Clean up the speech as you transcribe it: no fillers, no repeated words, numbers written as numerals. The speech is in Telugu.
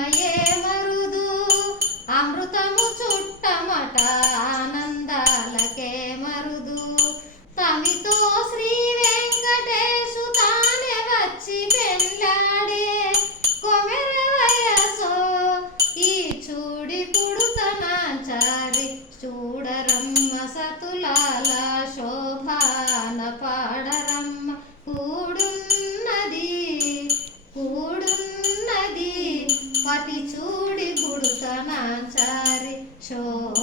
ప్రేమయే మరుదు అమృతము చుట్టమట ఆనందాలకే మరుదు తమితో శ్రీ వెంకటేశు తానే వచ్చి పెళ్ళాడే కొమెర వయసో ఈ చూడి పుడుతనాచారి చూడరమ్మ సతులాల శోభాన పాడరమ్మ కూడున్నది పతి చూడి పుడుతనాచారి శోభ